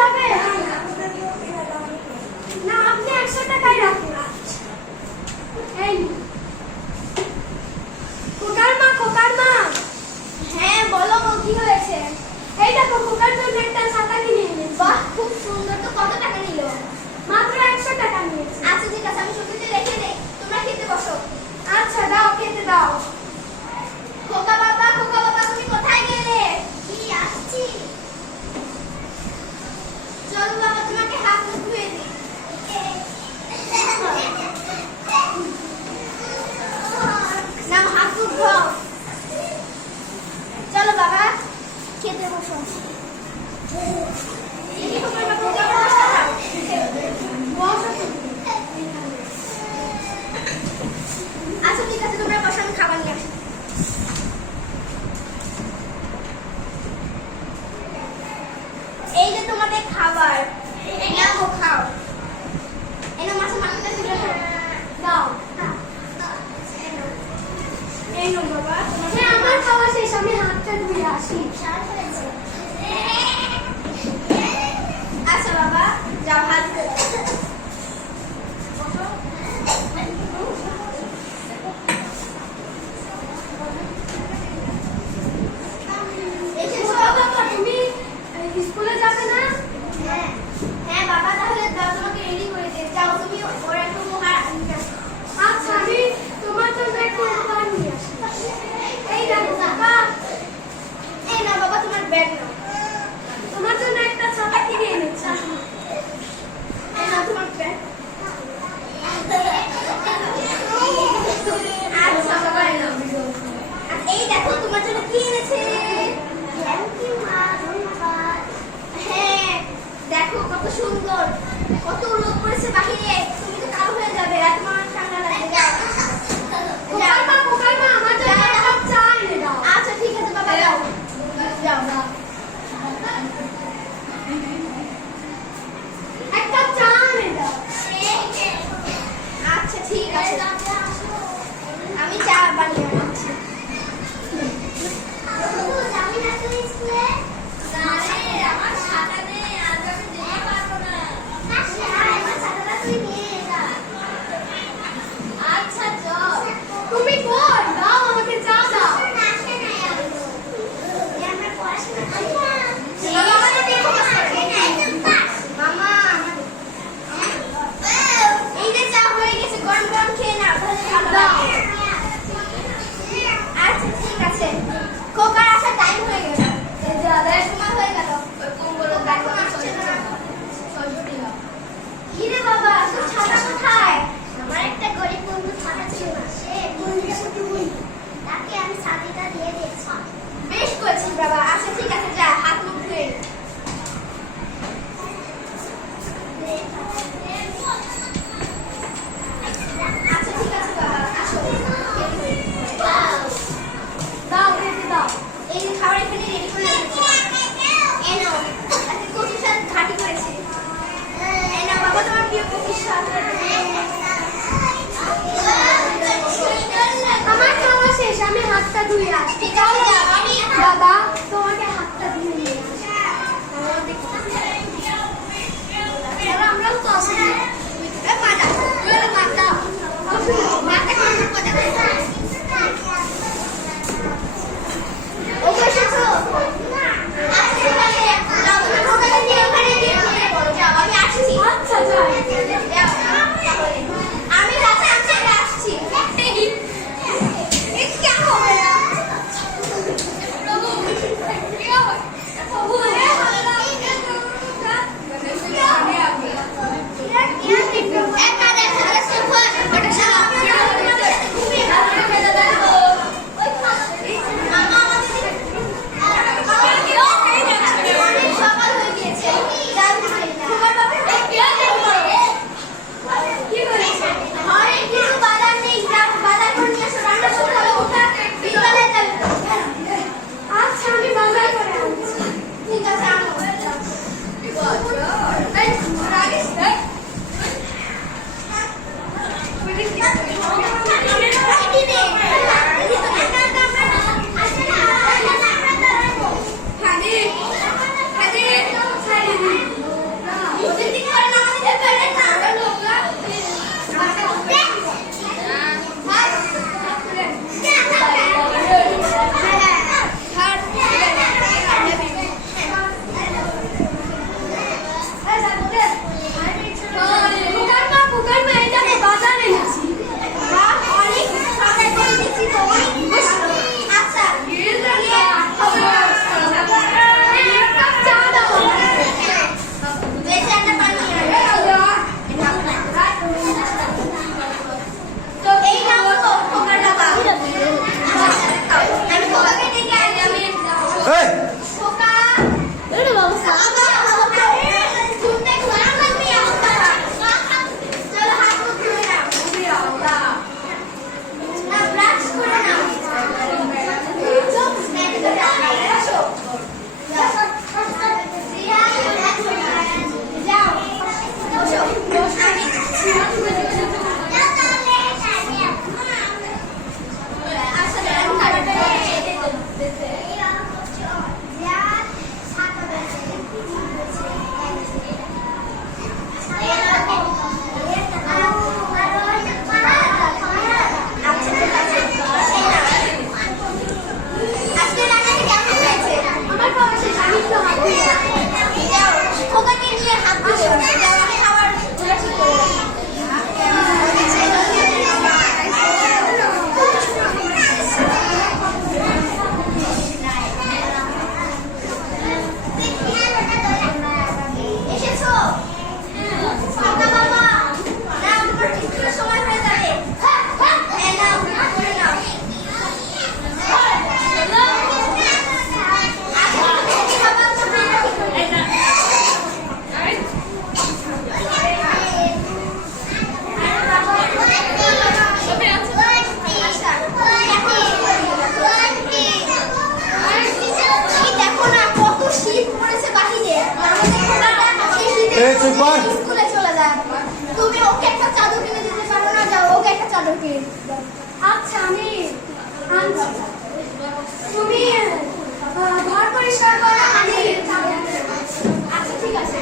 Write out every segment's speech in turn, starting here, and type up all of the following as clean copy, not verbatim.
যাবে? না, আপনি 100 টাকাই রাখুন। এই খোকার মা। হ্যাঁ বলো গো, কি হয়েছে? এই দেখো, খোকার জন্য একটা ছাতা কিনে এনেছি। বাহ, খুব সুন্দর। তো কত টাকা নিল? মাত্র 100 টাকা নিয়েছে। আচ্ছা ঠিক আছে, আমি সবজিতে রেখে দেই, তোমরা খেতে বসো। আচ্ছা দাও, খেতে দাও। খোকা বাবা, তুমি কোথায় গেলে? কি আসছি। চলো বাবা, তোমাকে হাত মুখ ধুয়ে দিই। নাও, হাত মুখ ধোও। চলো বাবা, খেতে বসো। আচ্ছা ঠিক আছে, তোমরা বসো, আমি খাবার নিয়ে আসি। এই যে তোমাদের খাবার, নাও খাও। এনো মাথাটা তুলে দাও। এই নো বাবা, আমার খাওয়া শেষ, আমি হাতটা ধুয়ে আসি। আচ্ছা বাবা, যাও হাত ধুয়ে। তুমি স্কুলে যাবে না? হ্যাঁ বাবা, তাহলে দাও, তোমাকে রেডি করে দিয়ে যাও, তুমি ওর একটা উপহার আনতে। আচ্ছা, আমি তোমার জন্য একটা উপহার নিয়ে আসি। এই দেখো বাবা, এই নাও বাবা, তোমার ব্যাগ নাও। তোমার জন্য একটা ছাতা কিনে এনেছি। এই নাও তোমার ব্যাগ। আচ্ছা বাবা, এই নাও। এই দেখো, তোমার জন্য কি এনেছে। হ্যাঁ দেখো, কত সুন্দর, কত রোদ পড়েছে বাহিরে, তুমি তো কালো হয়ে যাবে, আর তোমার ঠান্ডা লাগবে। আমার জন্য একটা কাপ চা এনে দাও। আচ্ছা ঠিক আছে বাবা, যাও যাও, এক কাপ চা এনে দাও। আচ্ছা ঠিক আছে, আমি চা বানিয়ে আনছি। তুমি কই? দাও আমাকে চা দাও। মামা, এই যে চা হয়ে গেছে, গরম গরম খেয়ে নাও, তাহলে ভালো লাগবে। আচ্ছা ঠিক আছে, খোকার আসার টাইম হয়ে গেল, সময় হয়ে গেল, এখন আসছে না। কি রে বাবা, তোর ছাতা কোথায়? আমার একটা গরিব বন্ধু ছাতা ছিল না, সে বন্ধুর সাথে তাকে আমি ছাতিটা দিয়ে দিয়েছি। বেশ করেছিস বাবা। আচ্ছা ঠিক আছে, যা। যাও, আমি খাবার ঠিক করে এসেছো? বাবা বাবা, না তোমার টিফিনের সময় হয়ে যাবে। হ্যাঁ নাও, করে নাও। স্কুলে চলে যায়। তুমি ওকে একটা চাদর কিনে দিতে পারো না? যাও ওকে একটা চাদর কিনে দাও। আচ্ছা আমি আনছি। তুমি ঘর পরিষ্কার করো, আমি আচ্ছা ঠিক আছে।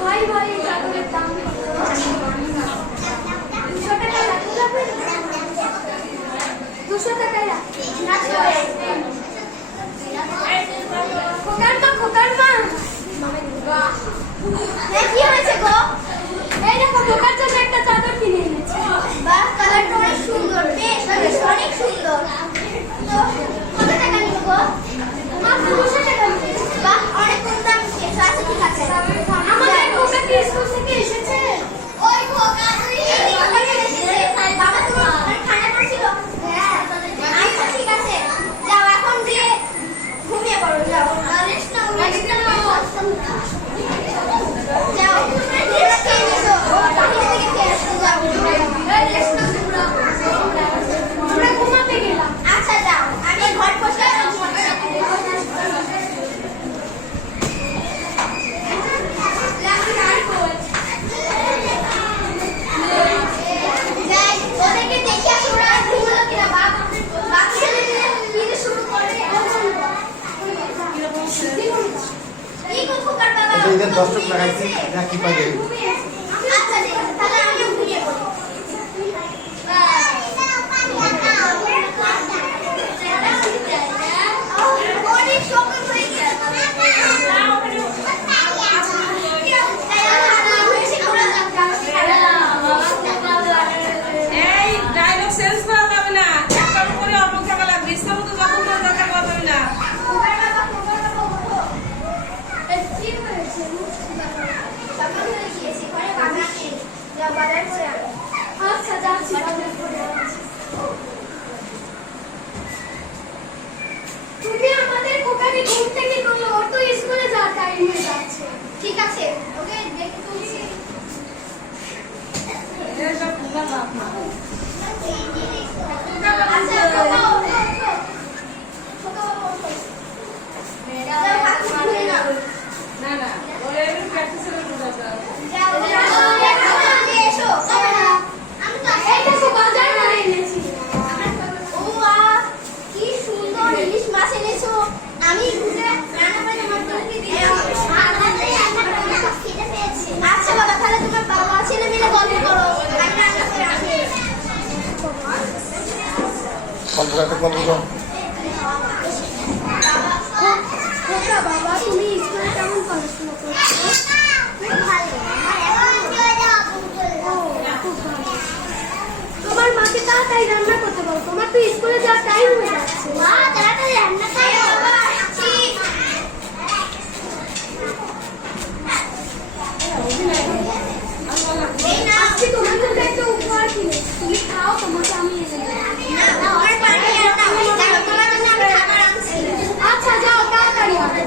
ভাই ভাই চাদরের দাম 200 টাকা লাগবে। 200 টাকা খোকার মা কি হয়েছে গো? এই দেখো খোকার জন্য একটা চাদর কিনে এনেছি। বাহ, কালারটা অনেক সুন্দর, বেশ অনেক সুন্দর। তো কত টাকা নিল গো? মাত্র 200 টাকা। বাহ, অনেক কম দাম নিয়েছো। আচ্ছা ঠিক আছে। আমাদের খোকা কি স্কুল থেকে এসেছে? ওই খোকা এই খোকা এসেছে। বাবা তোমার ঠান্ডা পড়ছিল? হ্যাঁ। আচ্ছা ঠিক আছে, যাও এখন দিয়ে ঘুমিয়ে পড়ো। যাও রেস্ট নাও, রেস্ট নাও। যাও তোমরা রেস্ট খেয়ে নিছো। বাহির থেকে খেয়ে আসো। যাও রেস্ট নাও তোমরা। আমরা ঘুমাতে গেলাম। আচ্ছা যাও, আমি ঘর বসে ওদেরকে দেখে আসো ওরা ঘুমলো কিনা। বাকি ছেলেমেয়েরা নিজে শুরু করে। দর্শক লাগাইছি কি পাবে। আচ্ছা ঠিক আছে, তাহলে আমিও ঘুমিয়ে পড়ি। অনেক সকাল হয়ে গেছে। এই ডায়লগ সেন্স করা যাবে না, একটার উপরে অটক থাকা লাগবে। ইচ্ছা মতো যখন মন দরকার কথা না। আচ্ছা যাচ্ছি, বাজার করে আনছি। তুমি আমাদের খোকাকে ঘুম থেকে তুলো, ওর তো স্কুলে যাওয়ার টাইম হয়ে যাচ্ছে। ঠিক আছে, ওকে দেখে তুলছি। এসব খোকা লাভ না। আচ্ছা খোকা ওঠো, ওঠো। খোকা ওঠো। যাও হাত ধুয়ে নাও। না না, ওরে এমনি প্র্যাকটিসের উপর দরকার। যাও আগে এসো। আমি তো এই দেখো বাজার করে এনেছি। ও বাহ, কি সুন্দর ইলিশ মাছ এনেছো। আমি ঘুরে রান্না করে আমার বউকে দিয়ে খেতে পেয়েছি। আচ্ছা বাবা, তাহলে তোমার বাবা ছেলে মিলে গল্প করো, আমি রান্না করে আসি। খোকা বাবা, তুমি স্কুলে কেমন পড়াশোনা করছো? তোমার মাকে তাড়াতাড়ি রান্না করতে বলো, তোমার তো স্কুলে যাওয়ার টাইম হয়ে যাচ্ছে। মা তাড়াতাড়ি রান্না করো। বাবা আসছি। এই না আজকে তোমার জন্য একটা উপহার কিনেছি, তুমি খাও, তোমাকে আমি এনে দেব। না আমার পানি আর না, তোমার জন্য আমি খাবার আনছি। আচ্ছা যাও তাড়াতাড়ি আসো।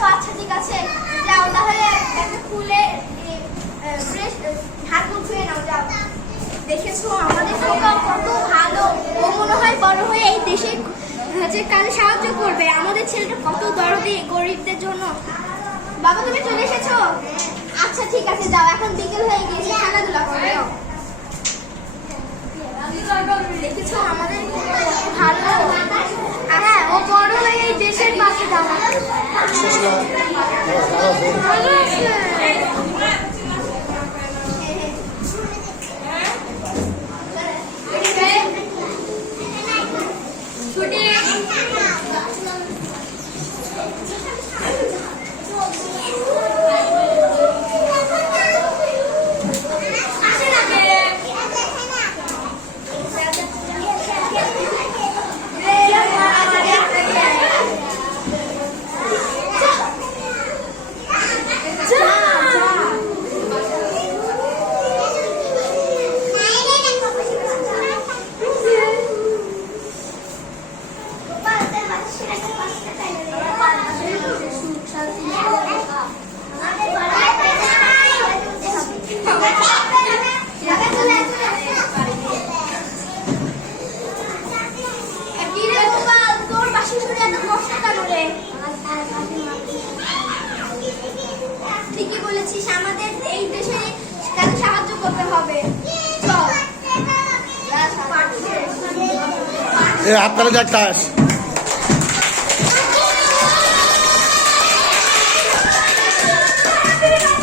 গেছো, আচ্ছা ঠিক আছে যাও তাহলে একটা খুলে ফ্রেশ হাত মুখ ধুয়ে নাও, যাও। দেখেছো আমাদের খোকা কত ভালো, ও মনে হয় বড় হয়ে এই দেশে যে কাজে সাহায্য করবে। আমাদের ছেলেটা কত দরদি গরিবদের জন্য। বাবা তুমি চলে এসেছো? আচ্ছা ঠিক আছে যাও, এখন বিকেল হয়ে গিয়েছে, খেলাধুলা করো যাও। দেখেছো আমাদের খোকা কত ভালো। হ্যাঁ ও বড় হয়ে এই দেশের পাশে দাঁড়াবে। ভালো আছে। ঠিকই বলেছিস, আমাদের এই দেশে কাজে সাহায্য করতে হবে। চল হাত তারা যাক